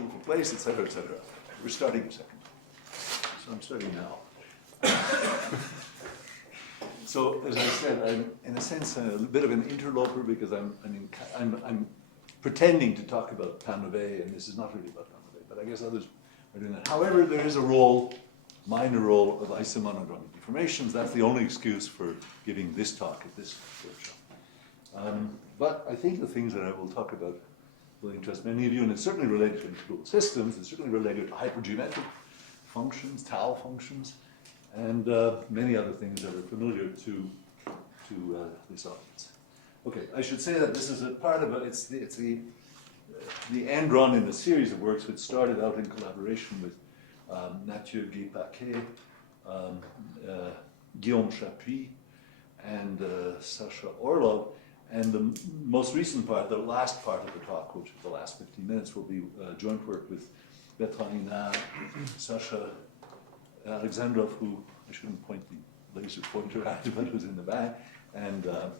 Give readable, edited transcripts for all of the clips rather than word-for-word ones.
beautiful place, etc., etc. We're starting in a second. So I'm starting now. So, as I said, I'm in a sense a bit of an interloper because I'm pretending to talk about Panové, and this is not really about Panové, but I guess others are doing that. However, there is a role, minor role, of isomonodromic deformations. That's the only excuse for giving this talk at this workshop. But I think the things that I will talk about will interest many of you, and it's certainly related to integrable systems. It's certainly related to hypergeometric functions, tau functions, and many other things that are familiar to this audience. Okay, I should say that this is a part of it. It's the end run in a series of works which started out in collaboration with Mathieu Guy-Paquet, Guillaume Chapuis, and Sasha Orlov. And the most recent part, the last part of the talk, which is the last 15 minutes, will be joint work with Bertrand Harnad, Sasha Alexandrov, who I shouldn't point the laser pointer at, but who's in the back, and Guillaume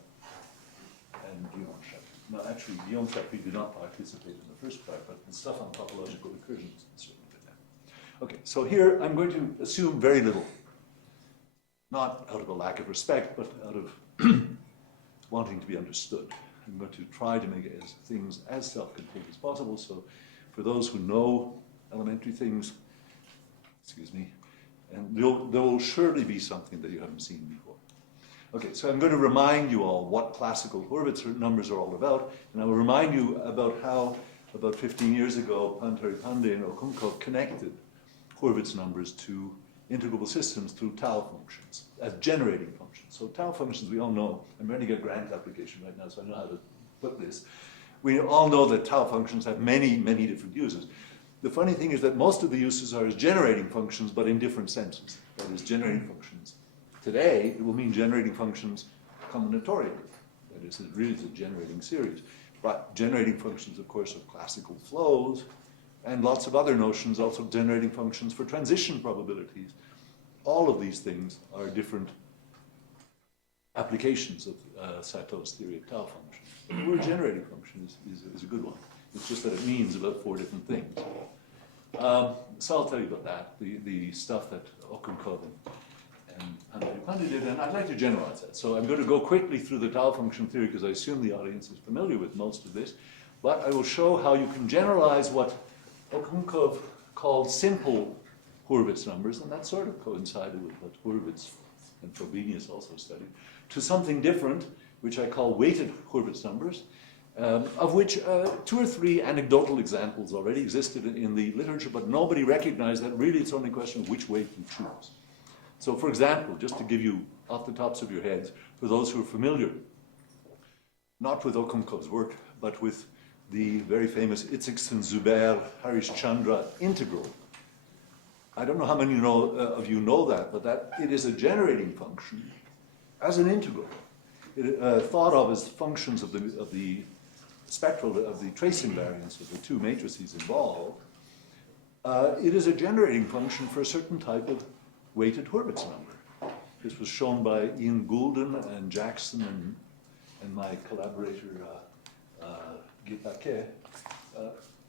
Chapuis. No, actually, Guillaume Chapuis did not participate in the first part, but the stuff on topological recursions certainly did that. Okay, so here I'm going to assume very little, not out of a lack of respect, but out of wanting to be understood. I'm going to try to make things as self-contained as possible, so for those who know elementary things, excuse me, and there will surely be something that you haven't seen before. Okay, so I'm going to remind you all what classical Hurwitz numbers are all about, and I will remind you about how, about 15 years ago, Pantari Pandey and Okunkov connected Hurwitz numbers to integrable systems through tau functions, as generating functions. So tau functions, we all know, I'm running a grant application right now, so I know how to put this. We all know that tau functions have many, many different uses. The funny thing is that most of the uses are as generating functions, but in different senses. That is, generating functions. Today, it will mean generating functions combinatorially. That is, it really is a generating series. But generating functions, of course, of classical flows, and lots of other notions, also generating functions for transition probabilities. All of these things are different applications of Sato's theory of tau functions. But the word generating function is a good one. It's just that it means about 4 different things. So I'll tell you about that, the stuff that Okunkov and Pandey did, and I'd like to generalize that. So I'm going to go quickly through the tau function theory because I assume the audience is familiar with most of this, but I will show how you can generalize what Okunkov called simple Hurwitz numbers, and that sort of coincided with what Hurwitz and Frobenius also studied, to something different, which I call weighted Hurwitz numbers, of which 2 or 3 anecdotal examples already existed in the literature, but nobody recognized that really it's only a question of which weight you choose. So for example, just to give you off the tops of your heads, for those who are familiar, not with Okunkov's work, but with the very famous Itzikson-Zubair Harish-Chandra integral. I don't know how many of you know that, but that it is a generating function as an integral. Thought of as functions of the spectral, of the trace invariance of the 2 matrices involved. It is a generating function for a certain type of weighted Hurwitz number. This was shown by Ian Goulden and Jackson and my collaborator, Guy Paquet,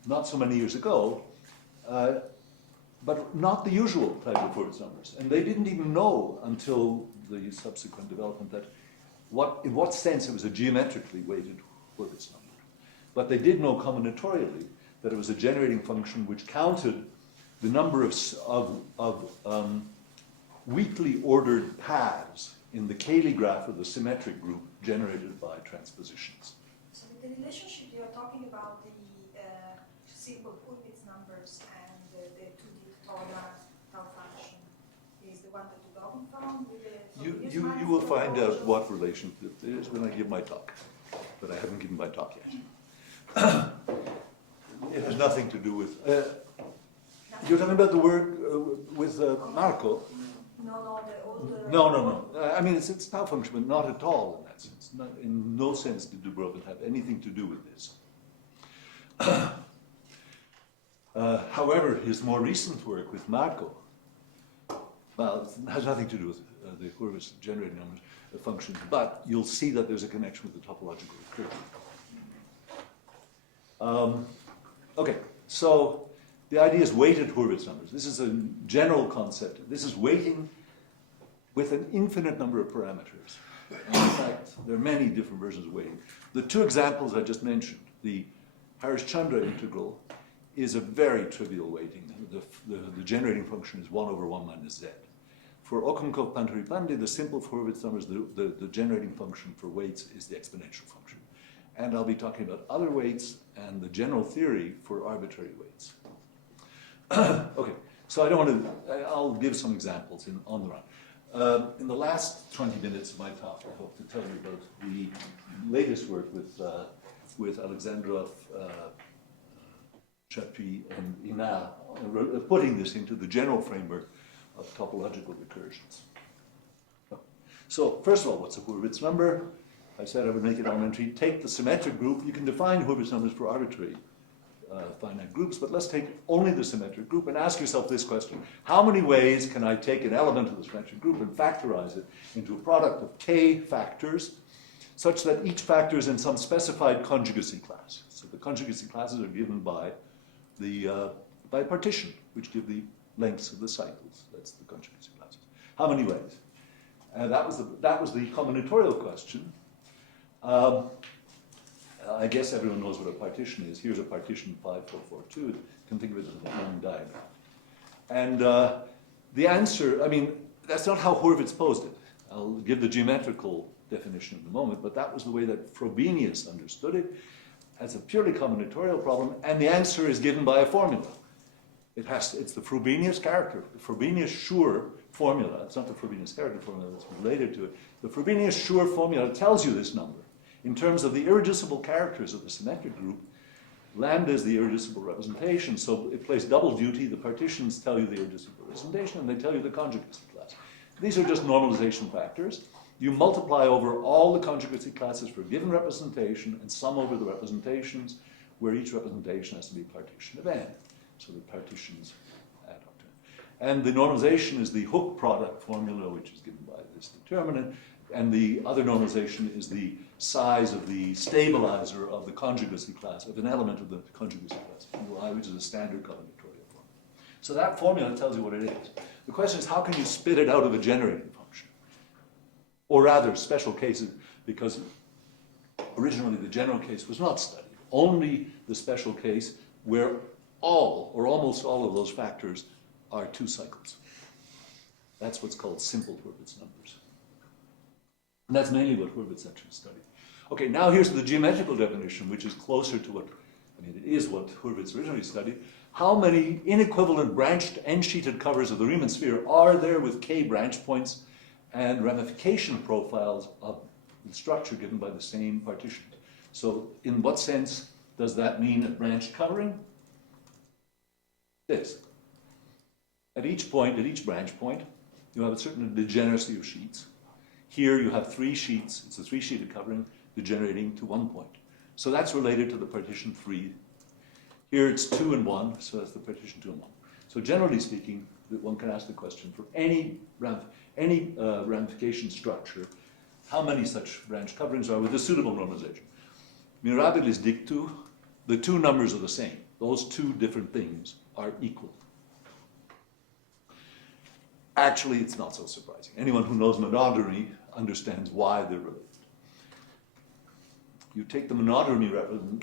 not so many years ago, but not the usual type of Hurwitz numbers. And they didn't even know until the subsequent development that in what sense it was a geometrically weighted Hurwitz number. But they did know combinatorially that it was a generating function which counted the number of weakly ordered paths in the Cayley graph of the symmetric group generated by transpositions. So the relationship you're talking about, the simple Hurwitz numbers and the 2D tau function, is the one that you got from? You will find out what relationship it is when I give my talk, but I haven't given my talk yet. It has nothing to do with... you're talking about the work with Marco? No. I mean, it's tau function, but not at all in that sense. In no sense did Dubrovin have anything to do with this. However, his more recent work with Marco, well, it has nothing to do with the Hurwitz generating numbers functions, but you'll see that there's a connection with the topological recursion. Okay, so The idea is weighted Hurwitz numbers. This is a general concept. This is weighting with an infinite number of parameters. And in fact, there are many different versions of weighting. The two examples I just mentioned, the Harshchandra integral is a very trivial weighting. The generating function is 1 over 1 minus z. For Okhunkov-Pantory-Pandey, the simple Hurwitz numbers, the generating function for weights is the exponential function. And I'll be talking about other weights and the general theory for arbitrary weights. Okay, so I don't want to, I'll give some examples on the run. In the last 20 minutes of my talk, I hope to tell you about the latest work with Alexandrov, Chapuis, and Ina, putting this into the general framework of topological recursions. So, first of all, what's a Hurwitz number? I said I would make it elementary. Take the symmetric group. You can define Hurwitz numbers for arbitrary finite groups, but let's take only the symmetric group and ask yourself this question. How many ways can I take an element of the symmetric group and factorize it into a product of k factors such that each factor is in some specified conjugacy class? So the conjugacy classes are given by by partition, which give the lengths of the cycles. That's the conjugacy classes. How many ways? That was the combinatorial question. I guess everyone knows what a partition is. Here's a partition 5442. You can think of it as a Venn diagram. And the answer, I mean, that's not how Hurwitz posed it. I'll give the geometrical definition in a moment, but that was the way that Frobenius understood it as a purely combinatorial problem, and the answer is given by a formula. It's the Frobenius character, the Frobenius-Schur formula. It's not the Frobenius character formula that's related to it. The Frobenius-Schur formula tells you this number. In terms of the irreducible characters of the symmetric group, lambda is the irreducible representation, so it plays double duty. The partitions tell you the irreducible representation, and they tell you the conjugacy class. These are just normalization factors. You multiply over all the conjugacy classes for a given representation and sum over the representations where each representation has to be a partition of n. So the partitions add up to n. And the normalization is the hook product formula, which is given by this determinant. And the other normalization is the size of the stabilizer of the conjugacy class, of an element of the conjugacy class, which is a standard combinatorial formula. So that formula tells you what it is. The question is, how can you spit it out of a generating function? Or rather, special cases, because originally the general case was not studied. Only the special case where all, or almost all of those factors are 2 cycles. That's what's called simple Hurwitz numbers. And that's mainly what Hurwitz actually studied. Okay, now here's the geometrical definition, which is closer to what, I mean, it is what Hurwitz originally studied. How many inequivalent branched n-sheeted covers of the Riemann sphere are there with k branch points and ramification profiles of the structure given by the same partition? So in what sense does that mean a branched covering? This. At each point, at each branch point, you have a certain degeneracy of sheets. Here you have 3 sheets, it's a 3-sheeted covering, degenerating to 1 point. So that's related to the partition 3. Here it's 2 and 1, so that's the partition 2 and 1. So generally speaking, one can ask the question, for any ramification structure, how many such branch coverings are with a suitable normalization? Mirabilis dictu, the 2 numbers are the same. Those 2 different things are equal. Actually, it's not so surprising. Anyone who knows monodromy understands why they're related. You take the monodromy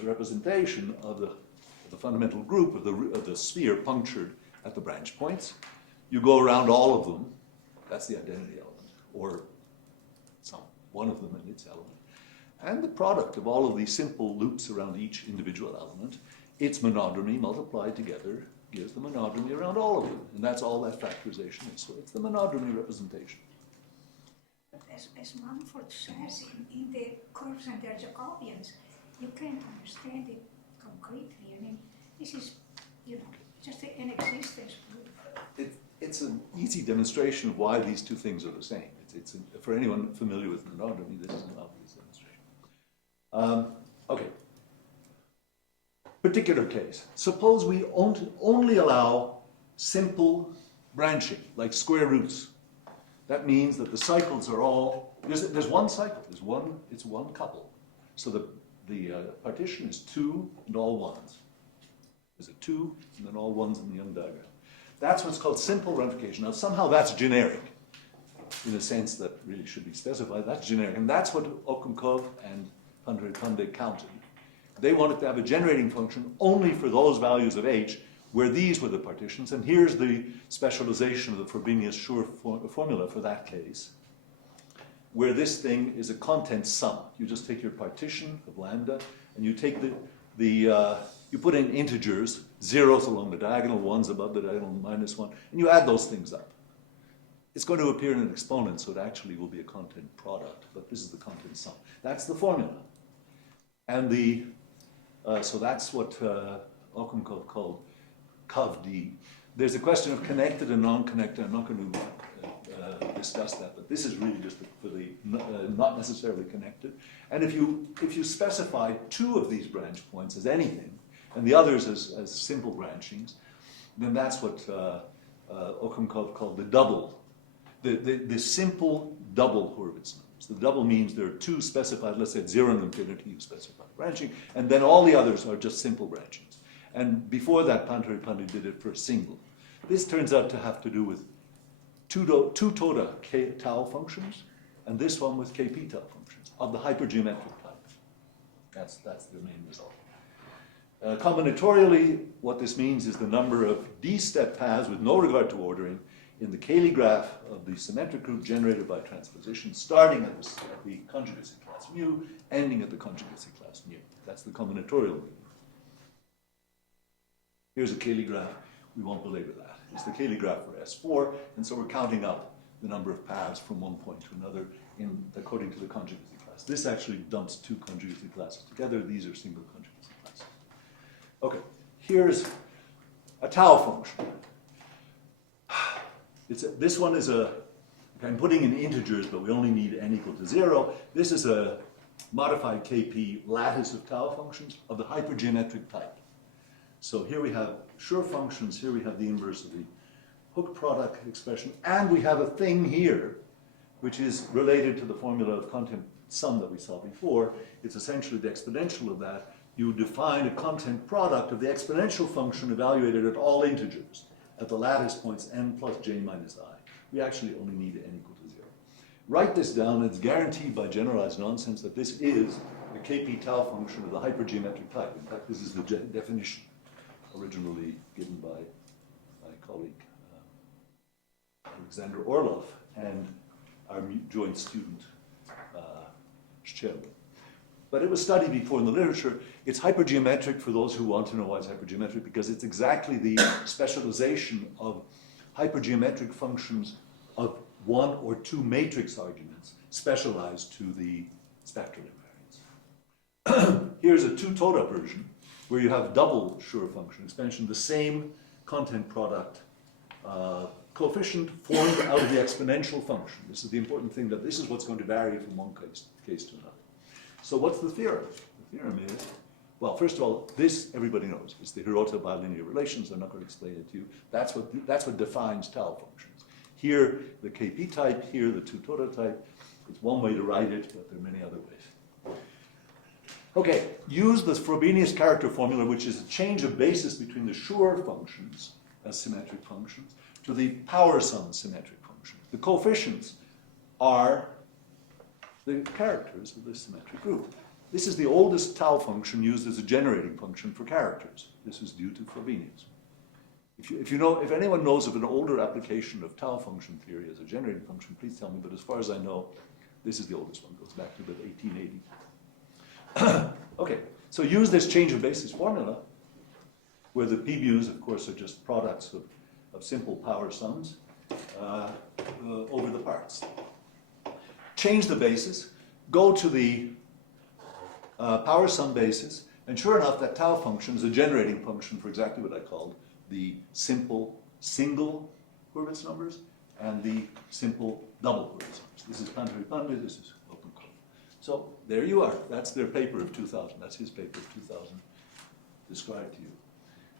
representation of the fundamental group of the sphere punctured at the branch points. You go around all of them. That's the identity element, or one of them in its element. And the product of all of these simple loops around each individual element, its monodromy multiplied together gives the monodromy around all of them. And that's all that factorization is. So it's the monodromy representation. But as Mumford says, in the curves and their Jacobians, you can understand it concretely. I mean, this is, just an existence proof. It's an easy demonstration of why these 2 things are the same. For anyone familiar with monodromy, this is an obvious demonstration. Okay. Particular case. Suppose we only allow simple branching, like square roots. That means that the cycles are all, there's one cycle, it's one couple. So the partition is 2 and all 1s. There's a 2, and then all 1s in the Young diagram. That's what's called simple ramification. Now, somehow that's generic, in a sense that really should be specified. That's generic, and that's what Okounkov and Pandey counted. They wanted to have a generating function only for those values of h where these were the partitions, and here's the specialization of the Frobenius-Schur formula for that case, where this thing is a content sum. You just take your partition of lambda, and you take you put in integers, zeros along the diagonal, ones above the diagonal, -1, and you add those things up. It's going to appear in an exponent, so it actually will be a content product, but this is the content sum. That's the formula. And so that's what Okounkov called CovD. There's a question of connected and non-connected. I'm not going to discuss that, but this is really just for the not necessarily connected. And if you specify 2 of these branch points as anything, and the others as simple branchings, then that's what Okounkov called the double, the simple double Hurwitz numbers. The double means there are 2 specified, let's say at 0 and infinity, you specify branching, and then all the others are just simple branchings. And before that, Pandey did it for single. This turns out to have to do with two tota k tau functions, and this one with kp tau functions of the hypergeometric type. That's the main result. Combinatorially, what this means is the number of d-step paths with no regard to ordering in the Cayley graph of the symmetric group generated by transposition, starting at the conjugacy class mu, ending at the conjugacy class mu. That's the combinatorial mean. Here's a Cayley graph. We won't belabor that. It's the Cayley graph for S4, and so we're counting up the number of paths from one point to another according to the conjugacy class. This actually dumps 2 conjugacy classes together. These are single conjugacy classes. Okay, here's a tau function. This one is I'm putting in integers, but we only need n equal to 0. This is a modified Kp lattice of tau functions of the hypergeometric type. So here we have Schur functions, here we have the inverse of the Hooke product expression, and we have a thing here, which is related to the formula of content sum that we saw before. It's essentially the exponential of that. You define a content product of the exponential function evaluated at all integers, at the lattice points n plus j minus I. We actually only need n equal to 0. Write this down. It's guaranteed by generalized nonsense that this is the Kp tau function of the hypergeometric type. In fact, this is the definition originally given by my colleague Alexander Orlov and our joint student Schell. But it was studied before in the literature. It's hypergeometric for those who want to know why it's hypergeometric, because it's exactly the specialization of hypergeometric functions of 1 or 2 matrix arguments specialized to the spectral invariance. Here's a 2 tota version where you have double Schur function expansion, the same content product coefficient formed out of the exponential function. This is the important thing, that this is what's going to vary from one case to another. So what's the theorem? The theorem is, well, first of all, this everybody knows. It's the Hirota bilinear relations. I'm not going to explain it to you. That's what defines tau functions. Here, the Kp type, here, the 2 tota type. It's one way to write it, but there are many other ways. Okay, use the Frobenius character formula, which is a change of basis between the Schur functions as symmetric functions to the power sum symmetric function. The coefficients are the characters of this symmetric group. This is the oldest tau function used as a generating function for characters. This is due to Frobenius. If anyone knows of an older application of tau function theory as a generating function, please tell me. But as far as I know, this is the oldest one. It goes back to about 1880. Okay, so use this change of basis formula, where the p-views, of course, are just products of simple power sums over the parts. Change the basis, go to the power sum basis, and sure enough, that tau function is a generating function for exactly what I called the simple single Hurwitz numbers and the simple double Hurwitz numbers. This is Pandey, this is Okounkov. So there you are. That's their paper of 2000. That's his paper of 2000 described to you.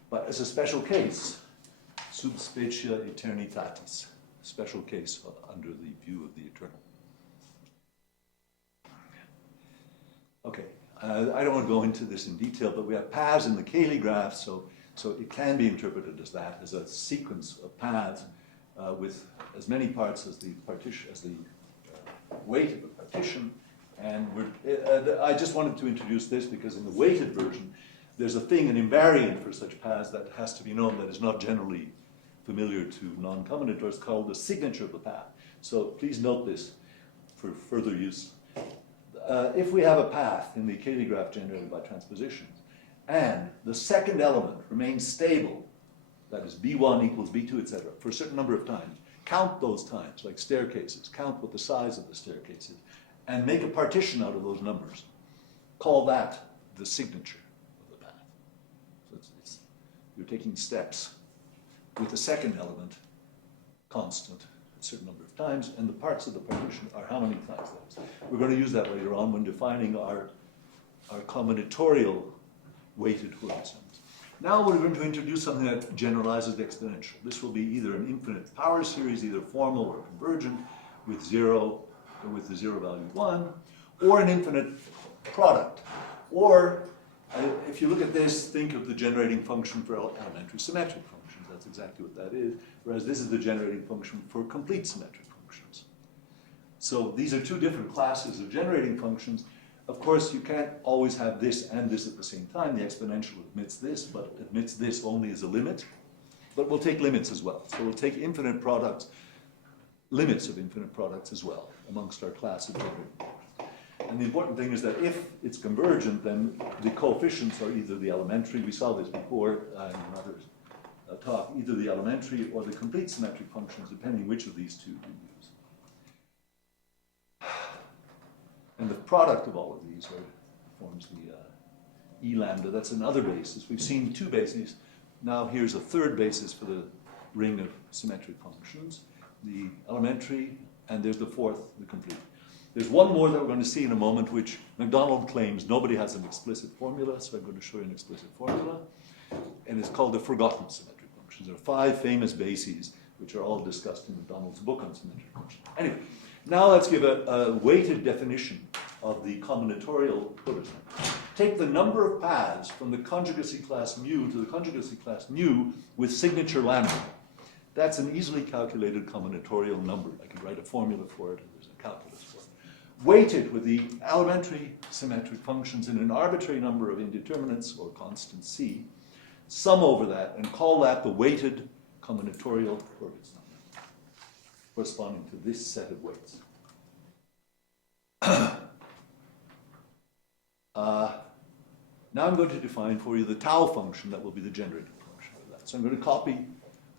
But as a special case, sub specia aeternitatis, special case under the view of the eternal. Okay, I don't want to go into this in detail, but we have paths in the Cayley graph, so So it can be interpreted as that, as a sequence of paths with as many parts as the partition, as the weight of the partition. And I just wanted to introduce this because in the weighted version, there's a thing, an invariant for such paths that has to be known that is not generally familiar to non-combinators, called the signature of the path. So please note this for further use. If we have a path in the Cayley graph generated by transposition, and the second element remains stable, that is B1 equals B2, etc., for a certain number of times, count those times, like staircases, count what the size of the staircase is, and make a partition out of those numbers. Call that the signature of the path. So you're taking steps with the second element constant a certain number of times, and the parts of the partition are how many times that is. We're going to use that later on when defining our combinatorial weighted Hurwitz numbers. Now we're going to introduce something that generalizes the exponential. This will be either an infinite power series, either formal or convergent, with zero, or with the zero value 1, or an infinite product. Or, if you look at this, think of the generating function for elementary symmetric functions. That's exactly what that is. Whereas this is the generating function for complete symmetric functions. So these are two different classes of generating functions. Of course, you can't always have this and this at the same time. The exponential admits this, but admits this only as a limit. But we'll take limits as well. So we'll take infinite products, limits of infinite products as well, amongst our class of generating functions. And the important thing is that if it's convergent, then the coefficients are either the elementary, we saw this before in another talk, either the elementary or the complete symmetric functions, depending which of these two we use. And the product of all of these forms the E lambda. That's another basis. We've seen two bases. Now here's a third basis for the ring of symmetric functions. The elementary, and there's the fourth, the complete. There's one more that we're going to see in a moment, which MacDonald claims nobody has an explicit formula, so I'm going to show you an explicit formula. And it's called the forgotten symmetric functions. There are 5 famous bases, which are all discussed in MacDonald's book on symmetric functions. Anyway, now let's give a weighted definition of the combinatorial Hurwitz number. Take the number of paths from the conjugacy class mu to the conjugacy class nu with signature lambda. That's an easily calculated combinatorial number. I can write a formula for it, and there's a calculus for it. Weighted with the elementary symmetric functions in an arbitrary number of indeterminates or constant c, sum over that and call that the weighted combinatorial Hurwitz number, corresponding to this set of weights. Now I'm going to define for you the tau function that will be the generating function of that. So I'm going to copy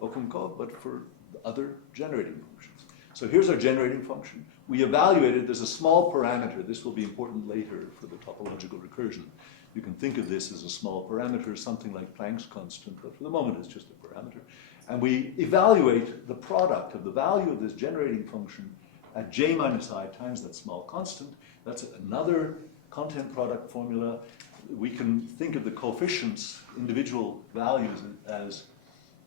Occam code, but for other generating functions. So here's our generating function. We evaluated, there's a small parameter. This will be important later for the topological recursion. You can think of this as a small parameter, something like Planck's constant, but for the moment it's just a parameter. And we evaluate the product of the value of this generating function at j minus I times that small constant. That's another content product formula. We can think of the coefficients, individual values, as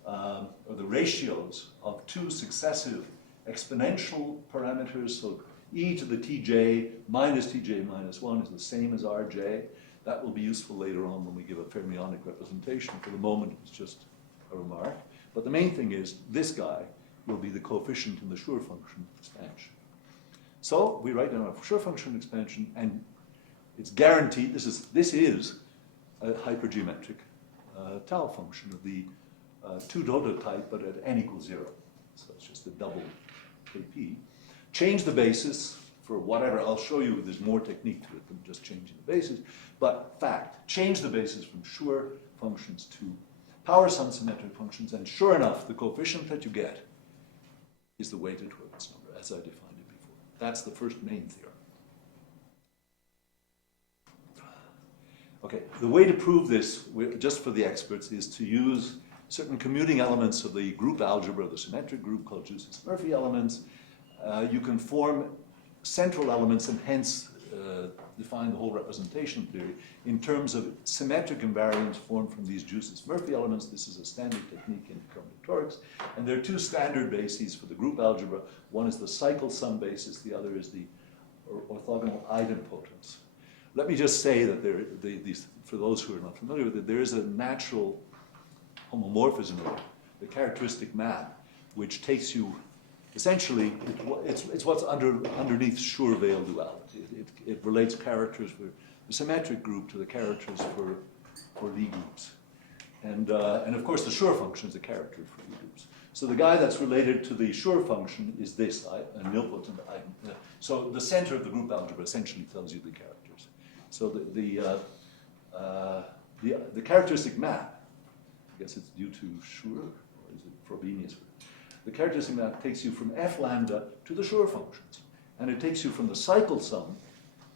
or the ratios of 2 successive exponential parameters. So e to the tj minus 1 is the same as rj. That will be useful later on when we give a fermionic representation. For the moment, it's just a remark. But the main thing is this guy will be the coefficient in the Schur function expansion. So we write down our Schur function expansion, and it's guaranteed. This is a hypergeometric tau function of the 2-dota type, but at n equals 0. So it's just a double KP. Change the basis for whatever. I'll show you there's more technique to it than just changing the basis. But fact, change the basis from Schur functions to power sum symmetric functions, and sure enough, the coefficient that you get is the weighted Hurwitz number, as I defined it before. That's the first main theorem. Okay, the way to prove this, just for the experts, is to use certain commuting elements of the group algebra, the symmetric group called Jusis-Murphy elements. You can form central elements and hence define the whole representation theory in terms of symmetric invariants formed from these Jusis-Murphy elements. This is a standard technique in combinatorics. And there are 2 standard bases for the group algebra. One is the cycle sum basis, the other is the orthogonal idempotence. Let me just say that for those who are not familiar with it, there is a natural homomorphism, the characteristic map, which takes you, essentially, it's what's underneath Schur-Weyl duality. It relates characters for the symmetric group to the characters for Lie groups. And of course, the Schur function is a character for Lie groups. So the guy that's related to the Schur function is this, a nilpotent eigen. So the center of the group algebra essentially tells you the characters. So the characteristic map, I guess it's due to Schur, or is it Frobenius? The characteristic map takes you from f lambda to the Schur functions. And it takes you from the cycle sum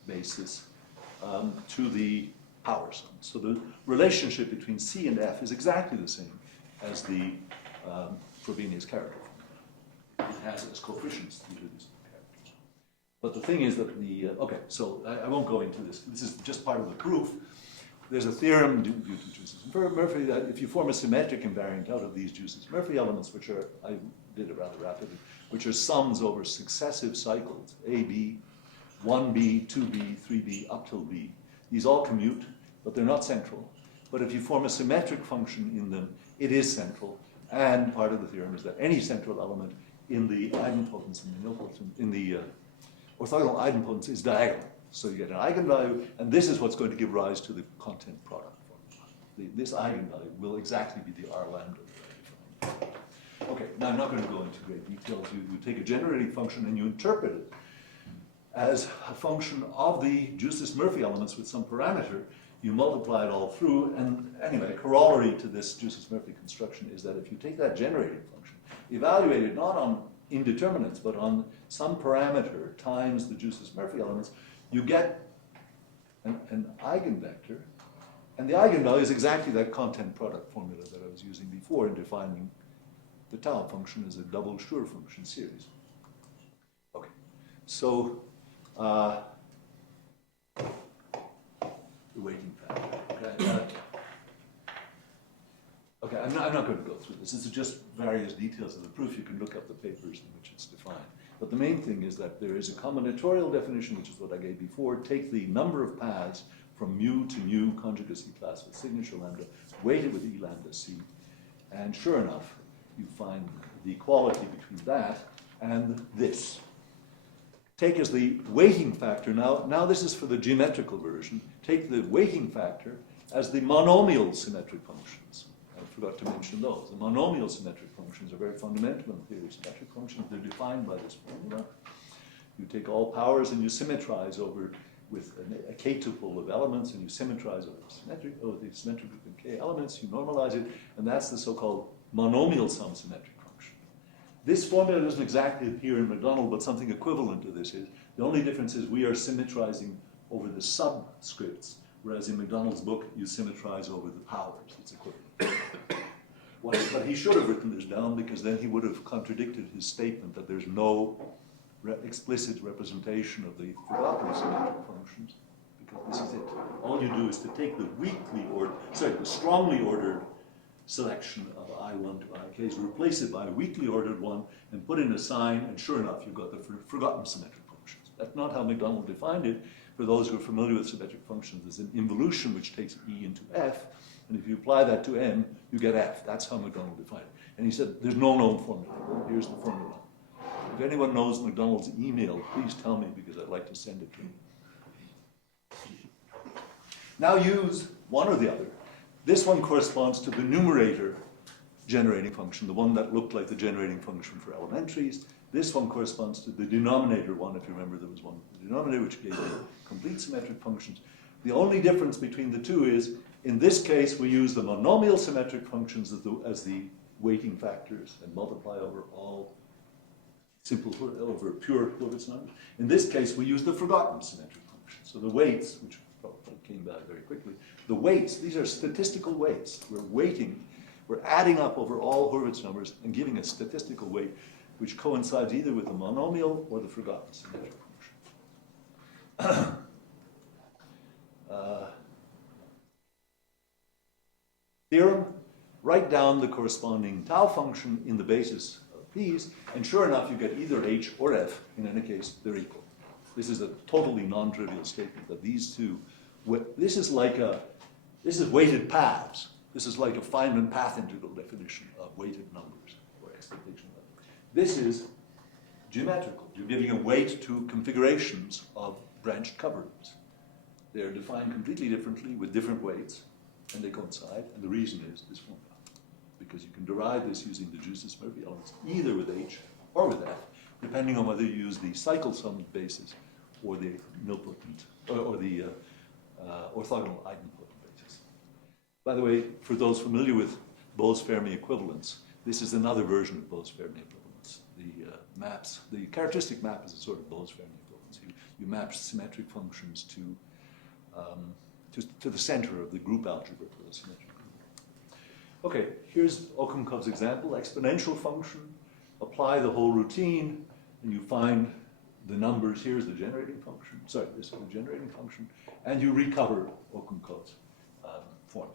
basis to the power sum. So the relationship between C and F is exactly the same as the Frobenius character function. It has its coefficients due to these characters. But the thing is that okay, so I won't go into this. This is just part of the proof. There's a theorem due to juices Murphy that if you form a symmetric invariant out of these juices Murphy elements, which are, I did it rather rapidly, which are sums over successive cycles, A, B, 1B, 2B, 3B, up till B. These all commute, but they're not central. But if you form a symmetric function in them, it is central. And part of the theorem is that any central element in the idempotence in the orthogonal idempotence is diagonal. So you get an eigenvalue, and this is what's going to give rise to the content product formula. This eigenvalue will exactly be the R lambda that I defined. Okay, now I'm not going to go into great details. You take a generating function and you interpret it as a function of the Justice-Murphy elements with some parameter. You multiply it all through, and anyway, corollary to this Justice-Murphy construction is that if you take that generating function, evaluate it not on indeterminates, but on some parameter times the Justice-Murphy elements, you get an eigenvector, and the eigenvalue is exactly that content product formula that I was using before in defining the tau function as a double Schur function series. Okay, so the weighting factor. Okay, I'm not going to go through this. This is just various details of the proof. You can look up the papers in which it's defined. But the main thing is that there is a combinatorial definition, which is what I gave before. Take the number of paths from mu to nu conjugacy class with signature lambda, weighted with E lambda C. And sure enough, you find the equality between that and this. Take as the weighting factor, now this is for the geometrical version, take the weighting factor as the monomial symmetric functions. I forgot to mention those. The monomial symmetric functions are very fundamental in the theory of symmetric functions. They're defined by this formula. You take all powers and you symmetrize over with a k-tuple of elements, and you symmetrize over the symmetric group in k elements, you normalize it, and that's the so-called monomial sum symmetric function. This formula doesn't exactly appear in McDonald, but something equivalent to this is, the only difference is we are symmetrizing over the subscripts, whereas in McDonald's book, you symmetrize over the powers. It's equivalent. But he should have written this down, because then he would have contradicted his statement that there's no explicit representation of the forgotten symmetric functions, because this is it. All you do is to take the strongly ordered selection of I1 to IKs, replace it by a weakly ordered one, and put in a sign, and sure enough, you've got the forgotten symmetric functions. That's not how McDonald defined it. For those who are familiar with symmetric functions, there's an involution which takes E into F, and if you apply that to M, you get F. That's how McDonald defined it. And he said, there's no known formula. Well, here's the formula. If anyone knows McDonald's email, please tell me, because I'd like to send it to him. Now use one or the other. This one corresponds to the numerator generating function, the one that looked like the generating function for elementaries. This one corresponds to the denominator one, if you remember there was one denominator which gave you complete symmetric functions. The only difference between the two is, in this case, we use the monomial symmetric functions as the weighting factors and multiply over all over pure Hurwitz numbers. In this case, we use the forgotten symmetric functions. So the weights, which probably came back very quickly, the weights, these are statistical weights. We're adding up over all Hurwitz numbers and giving a statistical weight which coincides either with the monomial or the forgotten symmetric function. Theorem, write down the corresponding tau function in the basis of these, and sure enough, you get either H or F. In any case, they're equal. This is a totally non-trivial statement that these two, this is weighted paths. This is like a Feynman path integral definition of weighted numbers or expectation value. This is geometrical. You're giving a weight to configurations of branched coverings. They're defined completely differently with different weights, and they coincide, and the reason is this formula. Because you can derive this using the Drusen-Murphy elements, either with H or with F, depending on whether you use the cycle sum basis or the nilpotent, or the orthogonal idempotent basis. By the way, for those familiar with Bose-Fermi equivalence, this is another version of Bose-Fermi equivalence. The maps, the characteristic map is a sort of Bose-Fermi equivalence. You map symmetric functions to the center of the group algebra for the symmetric group. Okay, here's Okounkhov's example, exponential function. Apply the whole routine, and you find the numbers. Here's the generating function. Sorry, this is the generating function, and you recover Okounkhov's formula.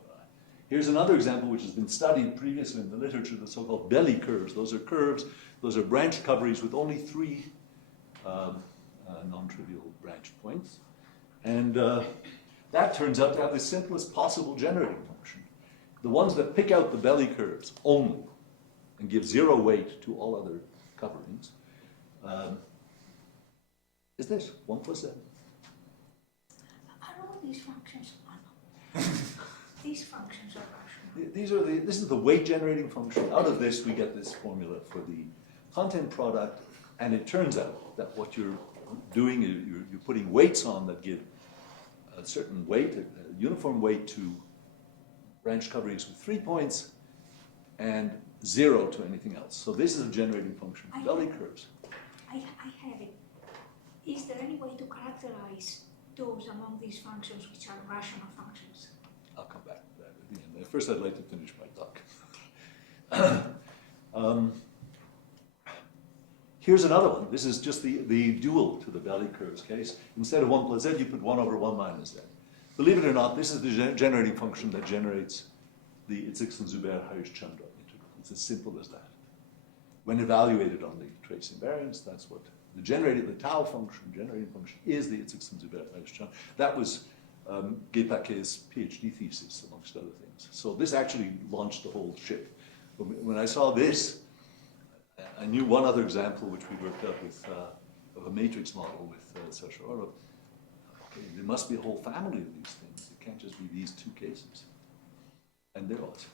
Here's another example which has been studied previously in the literature, the so-called belly curves. Those are curves, those are branch coverings with only 3 non-trivial branch points. And that turns out to have the simplest possible generating function. The ones that pick out the belly curves only and give 0 weight to all other coverings is this, 1 plus 7. Are all these functions on? These functions are rational. This is the weight generating function. Out of this, we get this formula for the content product, and it turns out that what you're doing is you're putting weights on that give a certain weight, a uniform weight to branch coverings with 3 points, and 0 to anything else. So this is a generating function for belly curves. I have it. Is there any way to characterize those among these functions which are rational functions? I'll come back to that at the end. First, I'd like to finish my talk. Here's another one. This is just the dual to the belly curves case. Instead of 1 plus z, you put 1 over 1 minus z. Believe it or not, this is the generating function that generates the Itzikson-Zuber-Harish-Chandra integral. It's as simple as that. When evaluated on the trace invariance, that's what the tau function, generating function, is the Itzikson-Zuber-Harish-Chandra. That was Guépaquet's PhD thesis, amongst other things. So this actually launched the whole ship. When I saw this, I knew one other example which we worked up with of a matrix model with Sasha-Orlov. Okay, there must be a whole family of these things. It can't just be these 2 cases. And there was.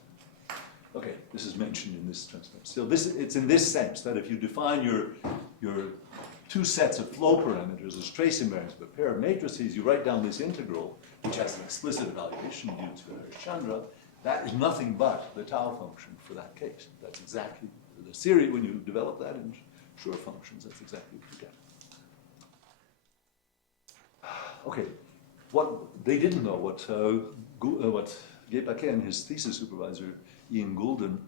Okay, this is mentioned in this transform. So it's in this sense that if you define your 2 sets of flow parameters as trace invariants of a pair of matrices, you write down this integral, which has an explicit evaluation due to Harish-Chandra. That is nothing but the tau function for that case. That's exactly the series. When you develop that in Schur functions, that's exactly what you get. Okay, what they didn't know, what Guépaquet and his thesis supervisor, Ian Goulden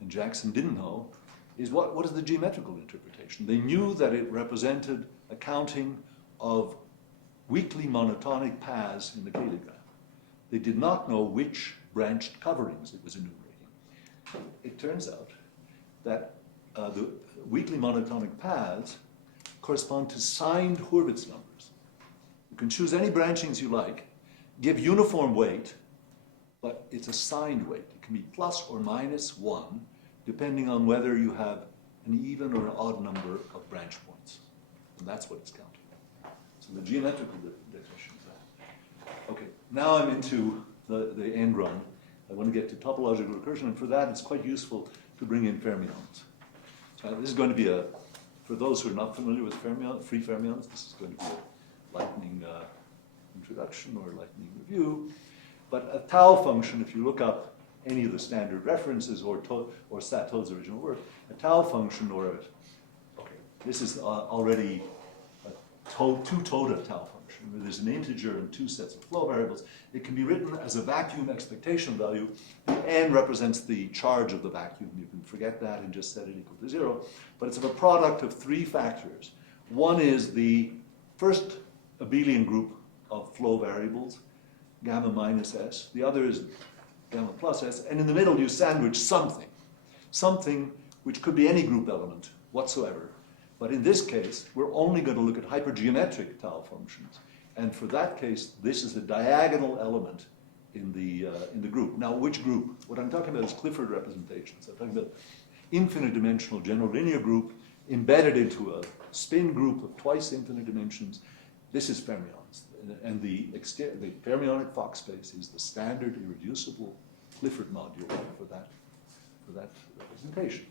and Jackson didn't know, is what is the geometrical interpretation. They knew that it represented a counting of weakly monotonic paths in the K-diagram. They did not know which branched coverings it was enumerating. It turns out that the weakly monotonic paths correspond to signed Hurwitz numbers. You can choose any branchings you like, give uniform weight, but it's a signed weight. It can be plus or minus 1, depending on whether you have an even or an odd number of branch points. And that's what it's counting. So the geometrical definition is that. Okay, now I'm into the end run. I want to get to topological recursion, and for that it's quite useful to bring in fermions. So this is going to be for those who are not familiar with free fermions, this is going to be a lightning introduction or lightning review. But a tau function, if you look up any of the standard references or Sato's original work, a tau function this is already a 2-toda tau function, where there's an integer and 2 sets of flow variables. It can be written as a vacuum expectation value. The n represents the charge of the vacuum. You can forget that and just set it equal to 0. But it's of a product of 3 factors. One is the first abelian group of flow variables, gamma minus s. The other is gamma plus s. And in the middle, you sandwich something which could be any group element whatsoever. But in this case, we're only going to look at hypergeometric tau functions. And for that case, this is a diagonal element in the group. Now, which group? What I'm talking about is Clifford representations. I'm talking about infinite dimensional general linear group embedded into a spin group of twice infinite dimensions. This is fermions. And the fermionic Fock space is the standard irreducible Clifford module for that representation.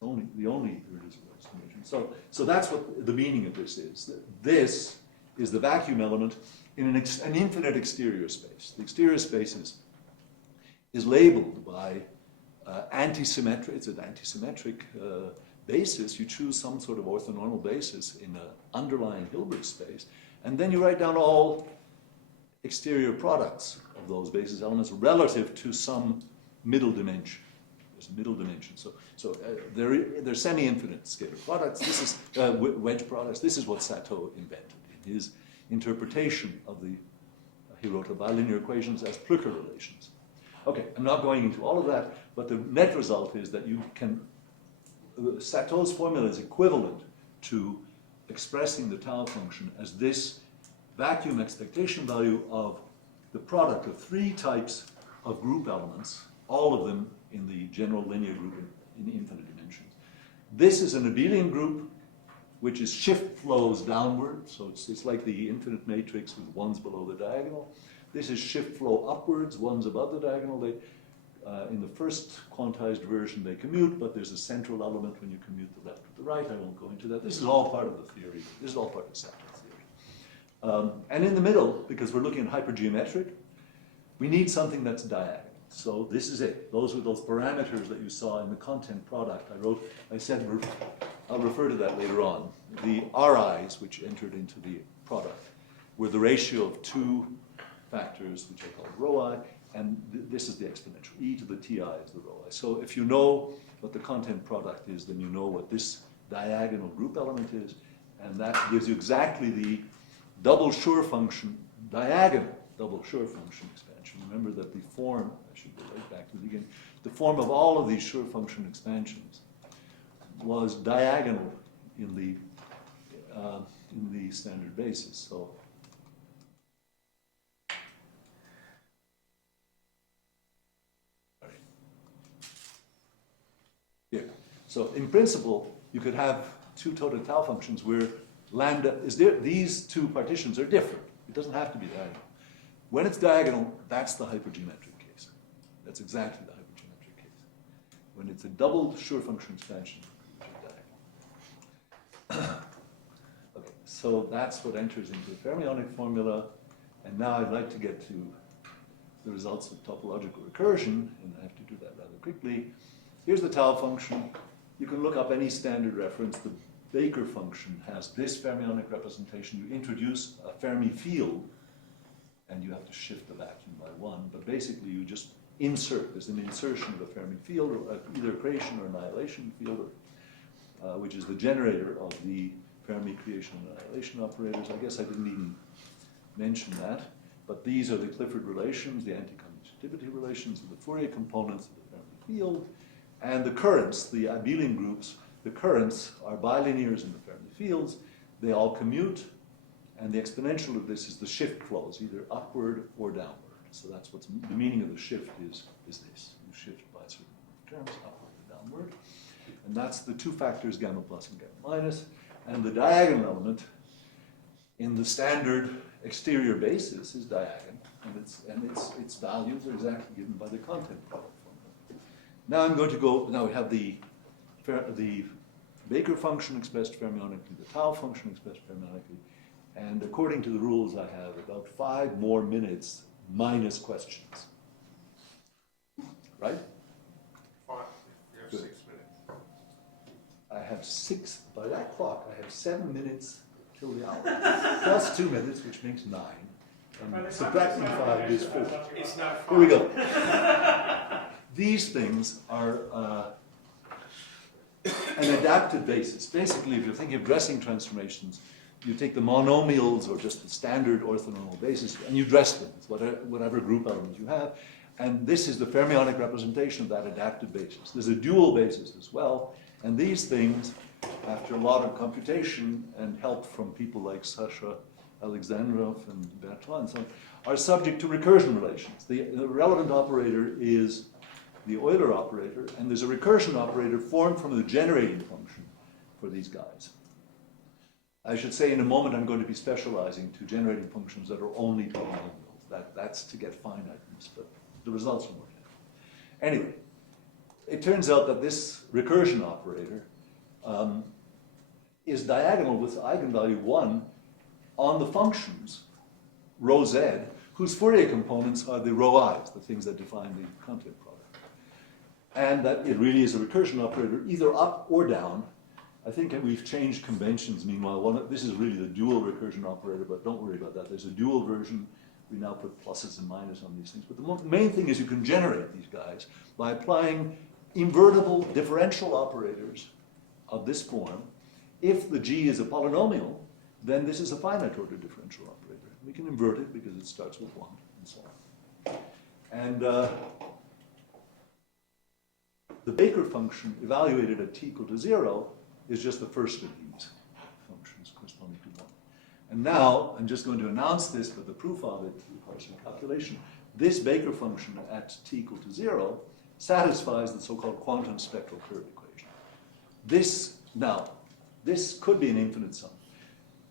The only irreducible representation. So that's what the meaning of this is. This is the vacuum element in an infinite exterior space. The exterior space is labeled by antisymmetric. It's an antisymmetric basis. You choose some sort of orthonormal basis in an underlying Hilbert space, and then you write down all exterior products of those basis elements relative to some middle dimension. There's a middle dimension. So they're semi-infinite scalar products. This is wedge products. This is what Sato invented in his interpretation of the he wrote bilinear equations as Plücker relations. Okay, I'm not going into all of that, but the net result is that you can, Sato's formula is equivalent to expressing the tau function as this vacuum expectation value of the product of three types of group elements, all of them in the general linear group in infinite dimensions. This is an abelian group, which is shift flows downward, so it's like the infinite matrix with ones below the diagonal. This is shift flow upwards, ones above the diagonal. They, in the first quantized version, they commute, but there's a central element when you commute the left with the right. I won't go into that. This is all part of the theory. This is all part of Sato's theory. And in the middle, because we're looking at hypergeometric, we need something that's diagonal. So this is it. Those were those parameters that you saw in the content product. I said, I'll refer to that later on. The RIs, which entered into the product, were the ratio of two factors, which I call rho I, and this is the exponential. E to the ti is the rho I. So if you know what the content product is, then you know what this diagonal group element is, and that gives you exactly the double Schur function, diagonal double Schur function expansion. Remember that the form, I should go right back to the beginning, the form of all of these Schur function expansions was diagonal in the standard basis. So here. So in principle, you could have two total tau functions where lambda is there. These two partitions are different. It doesn't have to be diagonal. When it's diagonal, that's the hypergeometric case. That's exactly the hypergeometric case. When it's a double Schur function expansion, it's diagonal. Okay, so that's what enters into the fermionic formula. And now I'd like to get to the results of topological recursion, and I have to do that rather quickly. Here's the tau function. You can look up any standard reference. The Baker function has this fermionic representation. You introduce a Fermi field, and you have to shift the vacuum by one. But basically, you just insert. There's an insertion of a Fermi field, or either a creation or annihilation field, which is the generator of the Fermi creation and annihilation operators. I guess I didn't even mention that. But these are the Clifford relations, the anti-commutativity relations, and the Fourier components of the Fermi field. And the currents, the abelian groups, the currents are bilinears in the Fermi fields. They all commute, and the exponential of this is the shift flows, either upward or downward. So that's what's the meaning of the shift is this. You shift by a certain number of terms, upward or downward. And that's the two factors, gamma plus and gamma minus. And the diagonal element in the standard exterior basis is diagonal, and its values are exactly given by the content product. Now I'm going to go, now we have the Baker function expressed fermionically, the tau function expressed fermionically, and according to the rules I have about 5 more minutes minus questions. Right? 5, you have 6 minutes. I have 6, by that clock I have 7 minutes till the hour, plus 2 minutes, which makes 9. And subtracting 5 is 4. It's not 5. Here we go. These things are an adapted basis. Basically, if you're thinking of dressing transformations, you take the monomials or just the standard orthonormal basis and you dress them with whatever group element you have. And this is the fermionic representation of that adapted basis. There's a dual basis as well. And these things, after a lot of computation and help from people like Sasha Alexandrov and Bertrand and so on, are subject to recursion relations. The relevant operator is the Euler operator, and there's a recursion operator formed from the generating function for these guys. I should say in a moment I'm going to be specializing to generating functions that are only polynomials. That's to get finiteness, but the results are more difficult. Anyway, it turns out that this recursion operator is diagonal with eigenvalue 1 on the functions rho z, whose Fourier components are the rho i's, the things that define the content product. And that it really is a recursion operator either up or down. I think we've changed conventions meanwhile. This is really the dual recursion operator, but don't worry about that. There's a dual version. We now put pluses and minuses on these things. But the main thing is you can generate these guys by applying invertible differential operators of this form. If the G is a polynomial, then this is a finite order differential operator. We can invert it because it starts with 1 and so on. And the Baker function evaluated at t equal to 0 is just the first of these functions corresponding to 1. And now I'm just going to announce this, but the proof of it requires some calculation. This Baker function at t equal to 0 satisfies the so-called quantum spectral curve equation. This could be an infinite sum.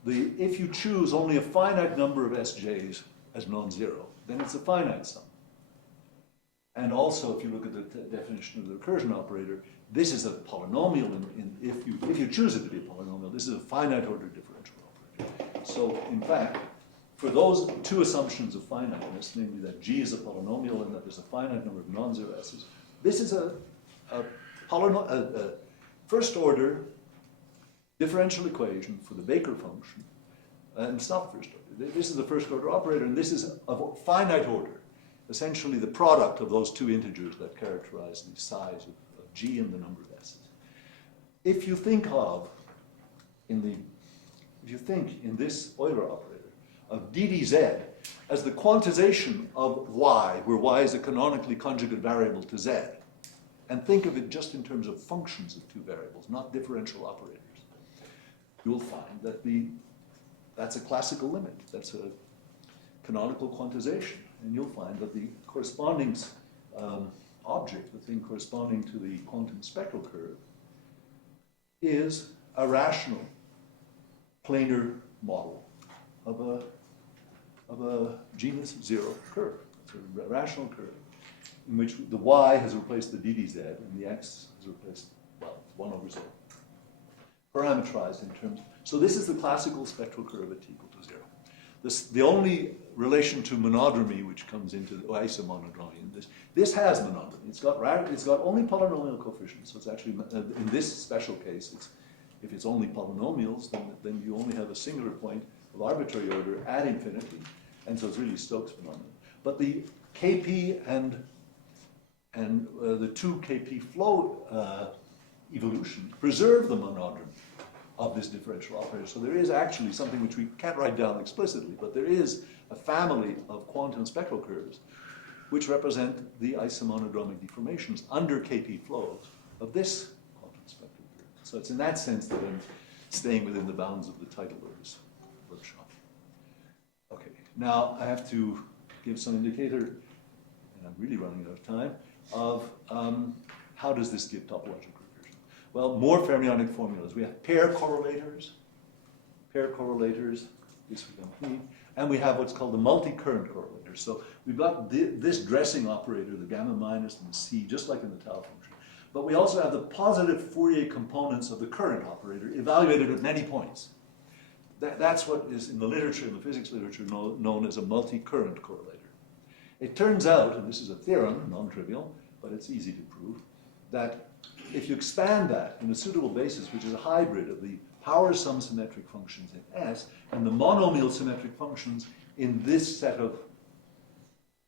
If you choose only a finite number of SJs as non-zero, then it's a finite sum. And also, if you look at the definition of the recursion operator, this is a polynomial. If you choose it to be a polynomial, this is a finite order differential operator. So, in fact, for those two assumptions of finiteness, namely that G is a polynomial and that there's a finite number of non-zero S's, this is a first order differential equation for the Baker function, and it's not first order. This is the first order operator, and this is a finite order, essentially the product of those two integers that characterize the size of G and the number of S's. If you think in this Euler operator of ddz as the quantization of y, where y is a canonically conjugate variable to z, and think of it just in terms of functions of two variables, not differential operators, you will find that that's a classical limit. That's a canonical quantization. And you'll find that the corresponding object, the thing corresponding to the quantum spectral curve, is a rational planar model of a genus zero curve. It's a rational curve in which the y has replaced the ddz and the x has replaced, well, 1 over z. Parameterized in terms. So this is the classical spectral curve at t equal to 0. The only relation to monodromy which comes into the isomonodromy in this has monodromy. It's got only polynomial coefficients. So it's actually in this special case, if it's only polynomials, then you only have a singular point of arbitrary order at infinity, and so it's really Stokes phenomenon. But the Kp and the two Kp flow evolution preserve the monodromy of this differential operator. So there is actually something which we can't write down explicitly, but there is a family of quantum spectral curves which represent the isomonodromic deformations under Kp flows of this quantum spectral curve. So it's in that sense that I'm staying within the bounds of the title of this workshop. Okay, now I have to give some indicator, and I'm really running out of time, of how does this give topological recursion? Well, more fermionic formulas. We have pair correlators, this we don't need, and we have what's called the multi-current correlator. So we've got this dressing operator, the gamma minus and the C, just like in the tau function. But we also have the positive Fourier components of the current operator evaluated at many points. That's what is in the literature, in the physics literature, known as a multi-current correlator. It turns out, and this is a theorem, non-trivial, but it's easy to prove, that if you expand that in a suitable basis, which is a hybrid of the power sum symmetric functions in S and the monomial symmetric functions in this set of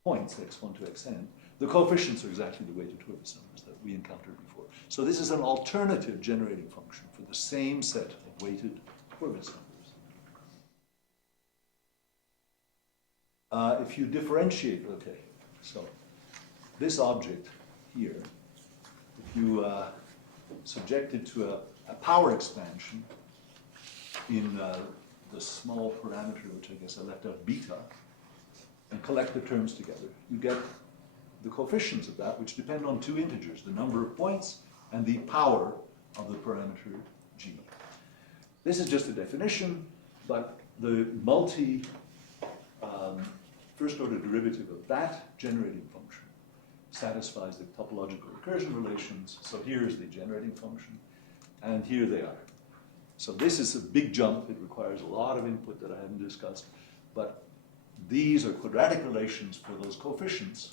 points, x1 to xn, the coefficients are exactly the weighted Hurwitz numbers that we encountered before. So this is an alternative generating function for the same set of weighted Hurwitz numbers. If you differentiate, okay, so this object here, if you subject it to a power expansion in the small parameter, which I guess I left out, beta, and collect the terms together, you get the coefficients of that, which depend on two integers, the number of points and the power of the parameter g. This is just a definition, but the first order derivative of that generating function satisfies the topological recursion relations. So here is the generating function, and here they are. So this is a big jump. It requires a lot of input that I haven't discussed, but these are quadratic relations for those coefficients,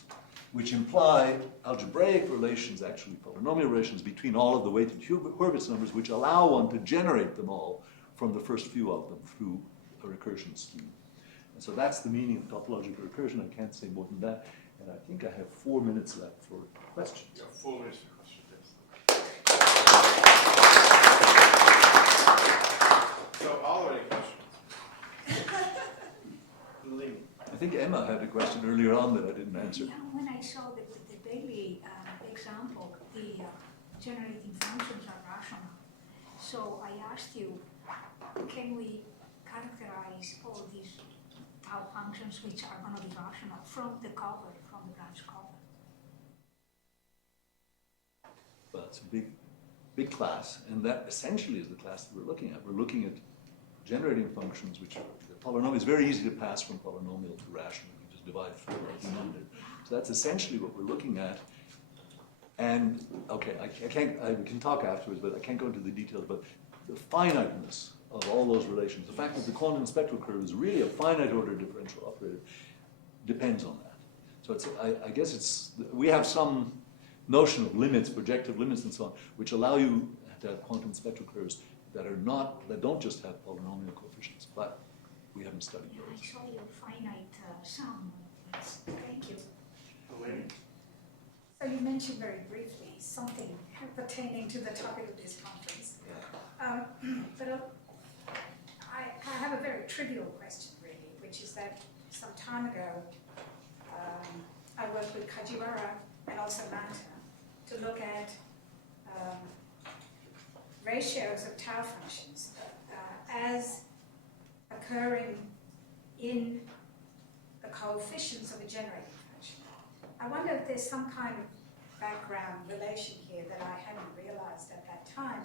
which imply algebraic relations, actually polynomial relations, between all of the weighted Hurwitz numbers, which allow one to generate them all from the first few of them through a recursion scheme. And so that's the meaning of topological recursion. I can't say more than that. And I think I have 4 minutes left for questions. You have 4 minutes for questions, yes. So, are there any questions? Believe me. I think Emma had a question earlier on that I didn't answer. Yeah, when I saw the daily example, the generating functions are rational. So I asked you, can we characterize all these tau functions which are going to be rational from the cover, from the branch cover? Well, it's a big class, and that essentially is the class that we're looking at. We're looking at generating functions, which are the polynomial. It's very easy to pass from polynomial to rational. You just divide through like you did. So that's essentially what we're looking at. And okay, I can talk afterwards, but I can't go into the details. But the finiteness of all those relations, the fact that the quantum spectral curve is really a finite order differential operator, depends on that. So it's, I guess we have some notion of limits, projective limits and so on, which allow you to have quantum spectral curves that don't just have polynomial coefficients, but we haven't studied Yeah, I those. saw your finite sum. Thank you. Believe me. So you mentioned very briefly something pertaining to the topic of this conference. But I have a very trivial question, really, which is that some time ago, I worked with Kajiwara and also Manta to look at ratios of tau functions as occurring in the coefficients of a generating function. I wonder if there's some kind of background relation here that I hadn't realized at that time,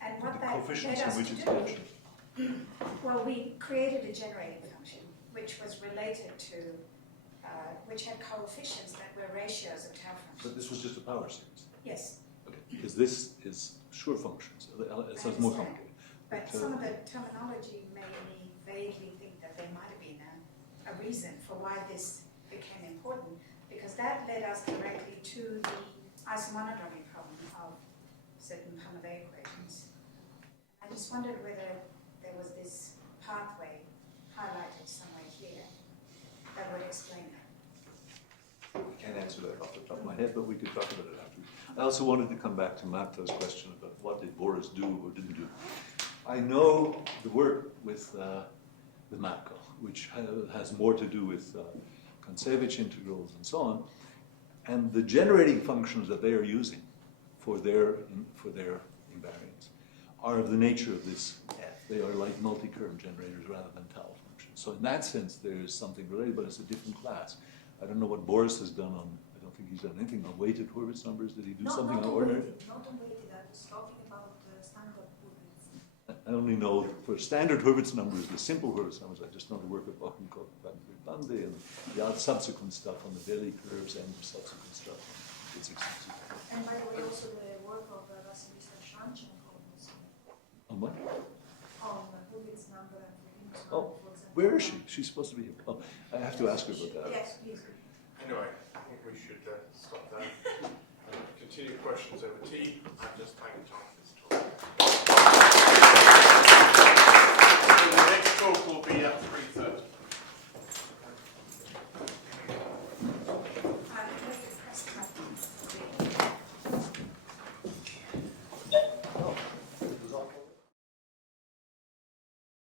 and what that Coefficients led in us which to do. extension? Well, we created a generating function which was related to, which had coefficients that were ratios of tau But functions. this was just a power series. Yes, Okay, because this is sure functions, so it's more complicated. but some of the terminology made me vaguely think that there might have been a reason for why this became important, because that led us directly to the isomonodromic problem of certain Harnad equations. I just wondered whether there was this pathway highlighted somewhere here that would explain that. I can't answer that off the top of my head, but we could talk about it after. I also wanted to come back to Marta's question about what did BIRS do or didn't do. I know the work with MAPCO, which has more to do with Kontsevich integrals and so on, and the generating functions that they are using for their invariants are of the nature of this F. They are like multi-curve generators rather than tau functions. So in that sense, there is something related, but it's a different class. I don't know what Boris has done on, I don't think he's done anything on weighted Hurwitz numbers. Did he do something on ordinary? Not on weighted, I was talking about standard Hurwitz. I only know for standard Hurwitz numbers, the simple Hurwitz numbers, I just know the work of Bande and the subsequent stuff on the Belly curves and the subsequent stuff on the 662. And by the way, also the work of Vasilisa Shanchenko On what? on Hurwitz number and Hurwitz Oh, number, for example. where is she? She's supposed to be here. Oh, I have to ask her about that. Yes, please. Anyway, I think we should stop there. Continue questions over tea. I'm just taking time for